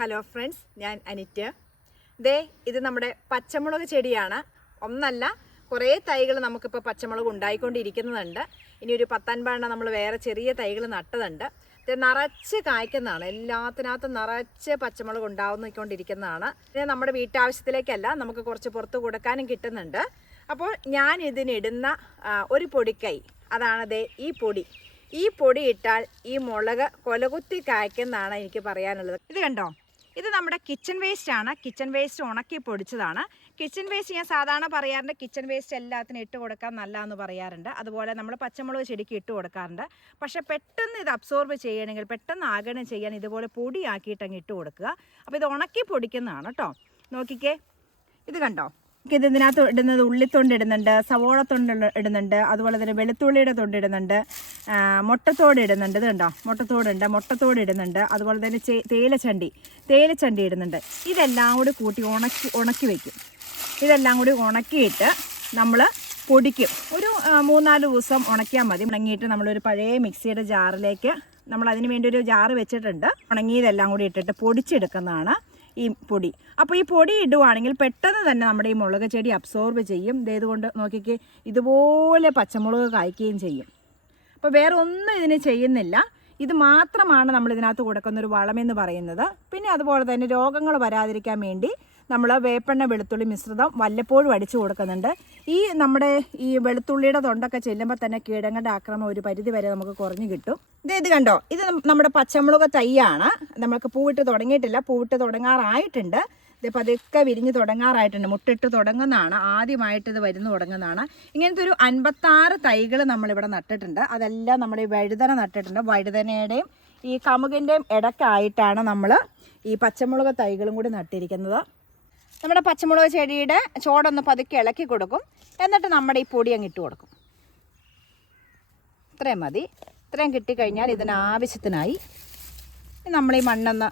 Hello friends ഞാൻ അനിറ്റ്. ദേ ഇത് നമ്മുടെ പച്ചമുളക് ചെടിയാണ്. ഒന്നല്ല കുറേ തൈകൾ നമുക്കിപ്പോൾ പച്ചമുളക് ഉണ്ടായിക്കൊണ്ടിരിക്കുന്നുണ്ട്. ഇനി ഒരു പത്തൻപതെണ്ണം നമ്മൾ വേറെ ചെറിയ തൈകൾ നട്ടതുണ്ട്. ഇത് നിറച്ച് കായ്ക്കുന്നതാണ്. എല്ലാത്തിനകത്തും നിറച്ച് പച്ചമുളക് ഉണ്ടാവുന്നിക്കൊണ്ടിരിക്കുന്നതാണ് ഇത് നമ്മുടെ വീട്ടാവശ്യത്തിലേക്കല്ല നമുക്ക് കുറച്ച് പുറത്ത് കൊടുക്കാനും കിട്ടുന്നുണ്ട്. അപ്പോൾ ഞാൻ ഇതിനിടുന്ന ഒരു പൊടിക്കൈ. അതാണ് ദേ ഈ പൊടി. ഈ പൊടി ഇട്ടാൽ ഈ മുളക് കൊലകുത്തി കായ്ക്കുന്നതാണ് എനിക്ക് പറയാനുള്ളത്. ഇത് കണ്ടോ? ഇത് നമ്മുടെ കിച്ചൺ വേസ്റ്റ് ആണ്. കിച്ചൺ വേസ്റ്റ് ഉണക്കി പൊടിച്ചതാണ്. കിച്ചൺ വേസ്റ്റ് ഞാൻ സാധാരണ പറയാറുണ്ട് കിച്ചൺ വേസ്റ്റ് എല്ലാത്തിനും ഇട്ട് കൊടുക്കാൻ നല്ലതെന്ന് പറയാറുണ്ട്. അതുപോലെ നമ്മൾ പച്ചമുളക് ചെടിക്ക് ഇട്ട് കൊടുക്കാറുണ്ട്. പക്ഷേ പെട്ടെന്ന് ഇത് അബ്സോർബ് ചെയ്യണമെങ്കിൽ പെട്ടെന്ന് ആഗണം ചെയ്യാൻ ഇതുപോലെ പൊടിയാക്കിയിട്ടങ്ങ് ഇട്ട് കൊടുക്കുക. അപ്പോൾ ഇത് ഉണക്കി പൊടിക്കുന്നതാണ് കേട്ടോ നോക്കിക്കേ. ഇത് കണ്ടോ? ഇത് ഇതിനകത്ത് ഇടുന്നത് ഉള്ളിത്തൊണ്ട് ഇടുന്നുണ്ട് സവോള തൊണ്ട് ഇടുന്നുണ്ട് അതുപോലെ തന്നെ വെളുത്തുള്ളിയുടെ തൊണ്ട് ഇടുന്നുണ്ട് മുട്ടത്തോട് ഇടുന്നുണ്ട്. ഇത് കണ്ടോ? മുട്ടത്തോടുണ്ട് മുട്ടത്തോട് ഇടുന്നുണ്ട് അതുപോലെ തന്നെ തേയിലച്ചണ്ടി തേയിലച്ചണ്ടി ഇടുന്നുണ്ട്. ഇതെല്ലാം കൂടി കൂട്ടി ഉണക്കി ഉണക്കി വയ്ക്കും ഇതെല്ലാം കൂടി ഉണക്കിയിട്ട് നമ്മൾ പൊടിക്കും. ഒരു മൂന്നാൽ ദിവസം ഉണക്കിയാൽ മതി. ഉണങ്ങിയിട്ട് നമ്മളൊരു പഴയ മിക്സിയുടെ ജാറിലേക്ക് നമ്മൾ അതിന് വേണ്ടി ഒരു ജാറ് വെച്ചിട്ടുണ്ട്. ഉണങ്ങിയതെല്ലാം കൂടി ഇട്ടിട്ട് പൊടിച്ചെടുക്കുന്നതാണ് ഈ പൊടി. അപ്പോൾ ഈ പൊടി ഇടുവാണെങ്കിൽ പെട്ടെന്ന് തന്നെ നമ്മുടെ ഈ മുളക് ചെടി അബ്സോർബ് ചെയ്യും. ഇതേതുകൊണ്ട് നോക്കിക്ക് ഇതുപോലെ പച്ചമുളക് കായ്ക്കുകയും ചെയ്യും. അപ്പോൾ വേറെ ഒന്നും ഇതിന് ചെയ്യുന്നില്ല. ഇത് മാത്രമാണ് നമ്മൾ ഇതിനകത്ത് കൊടുക്കുന്ന ഒരു വളമെന്ന് പറയുന്നത്. പിന്നെ അതുപോലെ തന്നെ രോഗങ്ങൾ വരാതിരിക്കാൻ വേണ്ടി നമ്മൾ വേപ്പെണ്ണ വെളുത്തുള്ളി മിശ്രിതം വല്ലപ്പോഴും അടിച്ചു കൊടുക്കുന്നുണ്ട്. ഈ നമ്മുടെ ഈ വെളുത്തുള്ളിയുടെ തൊണ്ടൊക്കെ ചെല്ലുമ്പോൾ തന്നെ കീടങ്ങളുടെ ആക്രമം ഒരു പരിധി വരെ നമുക്ക് കുറഞ്ഞു കിട്ടും. ഇത് കണ്ടോ? ഇത് നമ്മുടെ പച്ചമുളക് തൈയാണ്. നമ്മൾക്ക് പൂവിട്ട് തുടങ്ങിയിട്ടില്ല. പൂവിട്ട് തുടങ്ങാറായിട്ടുണ്ട്. ഇത് പതുക്കെ വിരിഞ്ഞ് തുടങ്ങാറായിട്ടുണ്ട്. മുട്ടിട്ട് തുടങ്ങുന്നതാണ്. ആദ്യമായിട്ട് ഇത് വരുന്നു തുടങ്ങുന്നതാണ്. ഇങ്ങനത്തെ ഒരു അൻപത്താറ് തൈകൾ നമ്മളിവിടെ നട്ടിട്ടുണ്ട്. അതെല്ലാം നമ്മുടെ ഈ വഴുതന നട്ടിട്ടുണ്ട്. വഴുതനയുടെയും ഈ കമുകിന്റെയും ഇടയ്ക്കായിട്ടാണ് നമ്മൾ ഈ പച്ചമുളക് തൈകളും കൂടി നട്ടിരിക്കുന്നത്. നമ്മുടെ പച്ചമുളക് ചെടിയുടെ ചോടൊന്ന് പതുക്കെ ഇളക്കി കൊടുക്കും. എന്നിട്ട് നമ്മുടെ ഈ പൊടി അങ്ങ് ഇട്ട് കൊടുക്കും. ഇത്രയും മതി. ഇത്രയും കിട്ടിക്കഴിഞ്ഞാൽ ഇതിനാവശ്യത്തിനായി നമ്മൾ ഈ മണ്ണെന്ന്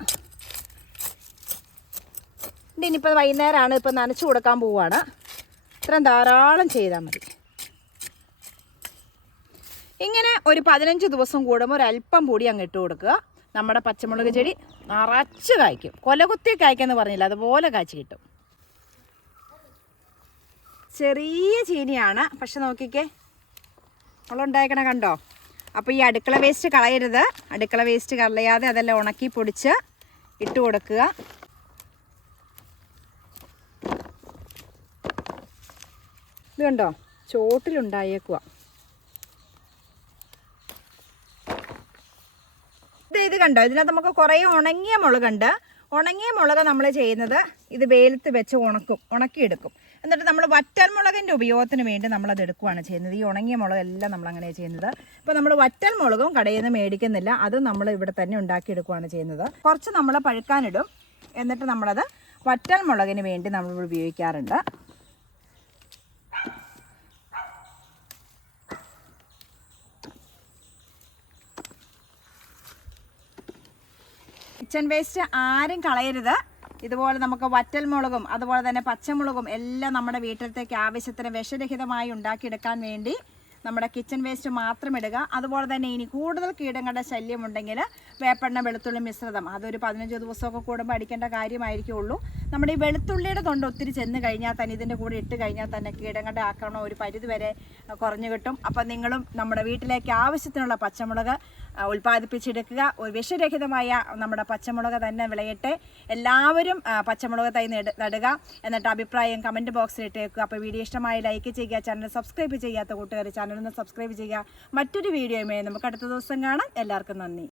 ഇനിയിപ്പോൾ വൈകുന്നേരമാണ് ഇപ്പോൾ നനച്ചു കൊടുക്കാൻ പോവുകയാണ് ഇത്രയും ധാരാളം ചെയ്താൽ മതി. ഇങ്ങനെ ഒരു പതിനഞ്ച് ദിവസം കൂടുമ്പോൾ ഒരല്പം പൊടി അങ്ങ് ഇട്ട് കൊടുക്കുക. നമ്മുടെ പച്ചമുളക് ചെടി നിറച്ച് കായ്ക്കും. കൊലകുത്തി കായ്ക്കാന്ന് പറഞ്ഞില്ല അതുപോലെ കായ്ച്ച് കിട്ടും. ചെറിയ ചീനിയാണ്. പക്ഷെ നോക്കിക്കേ അവളുണ്ടായിക്കണ കണ്ടോ? അപ്പോൾ ഈ അടുക്കള വേസ്റ്റ് കളയരുത്. അടുക്കള വേസ്റ്റ് കളയാതെ അതെല്ലാം ഉണക്കി പൊടിച്ച് ഇട്ട് കൊടുക്കുക. ഇത് കണ്ടോ? ചോട്ടിലുണ്ടായേക്കുക ഇത് ഇത് കണ്ടോ? ഇതിനകത്ത് നമുക്ക് കുറേ ഉണങ്ങിയ മുളകുണ്ട്. ഉണങ്ങിയ മുളക് നമ്മൾ ചെയ്യുന്നത് ഇത് വെയിലത്ത് വെച്ച് ഉണക്കും. ഉണക്കിയെടുക്കും. എന്നിട്ട് നമ്മൾ വറ്റൽ മുളകിന്റെ ഉപയോഗത്തിന് വേണ്ടി നമ്മളത് എടുക്കുകയാണ് ചെയ്യുന്നത്. ഈ ഉണങ്ങിയ മുളക് എല്ലാം നമ്മൾ അങ്ങനെ ചെയ്യുന്നത്. ഇപ്പോൾ നമ്മൾ വറ്റൽ മുളകും കടയിൽ നിന്ന് മേടിക്കുന്നില്ല. അത് നമ്മൾ ഇവിടെ തന്നെ ഉണ്ടാക്കിയെടുക്കുകയാണ് ചെയ്യുന്നത്. കുറച്ച് നമ്മൾ പഴുക്കാനിടും. എന്നിട്ട് നമ്മളത് വറ്റൽ മുളകിന് വേണ്ടി നമ്മൾ ഉപയോഗിക്കാറുണ്ട്. കിച്ചൺ വേസ്റ്റ് ആരും കളയരുത്. ഇതുപോലെ നമുക്ക് വറ്റൽ മുളകും അതുപോലെ തന്നെ പച്ചമുളകും എല്ലാം നമ്മുടെ വീട്ടിലത്തേക്ക് ആവശ്യത്തിന് വിഷരഹിതമായി ഉണ്ടാക്കിയെടുക്കാൻ വേണ്ടി നമ്മുടെ കിച്ചൺ വേസ്റ്റ് മാത്രം ഇടുക. അതുപോലെ തന്നെ ഇനി കൂടുതൽ കീടങ്ങളുടെ ശല്യം ഉണ്ടെങ്കിൽ വേപ്പെണ്ണ വെളുത്തുള്ളി മിശ്രിതം. അതൊരു പതിനഞ്ച് ദിവസമൊക്കെ കൂടുമ്പോൾ അടിക്കേണ്ട കാര്യമായിരിക്കുള്ളൂ. നമ്മുടെ ഈ വെളുത്തുള്ളിയുടെ തൊണ്ട് ഒത്തിരി ചെന്ന് കഴിഞ്ഞാൽ തന്നെ ഇതിന്റെ കൂടെ ഇട്ട് കഴിഞ്ഞാൽ തന്നെ കീടങ്ങളുടെ ആക്രമണം ഒരു പരിധി വരെ കുറഞ്ഞു കിട്ടും. അപ്പം നിങ്ങളും നമ്മുടെ വീട്ടിലേക്ക് ആവശ്യത്തിനുള്ള പച്ചമുളക് ഉൽപ്പാദിപ്പിച്ചെടുക്കുക. വിഷരഹിതമായ നമ്മുടെ പച്ചമുളക് തന്നെ വിളയട്ടെ. എല്ലാവരും പച്ചമുളക് തൈ നടുക. എന്നിട്ട് അഭിപ്രായം കമന്റ് ബോക്സിൽ ഇട്ടേക്കുക. അപ്പോൾ വീഡിയോ ഇഷ്ടമായി ലൈക്ക് ചെയ്യുക. ചാനൽ സബ്സ്ക്രൈബ് ചെയ്യാത്ത കൂട്ടുകാർ ചാനലൊന്ന് സബ്സ്ക്രൈബ് ചെയ്യുക. മറ്റൊരു വീഡിയോയുമായി നമുക്ക് അടുത്ത ദിവസം കാണാം. എല്ലാവർക്കും നന്ദി.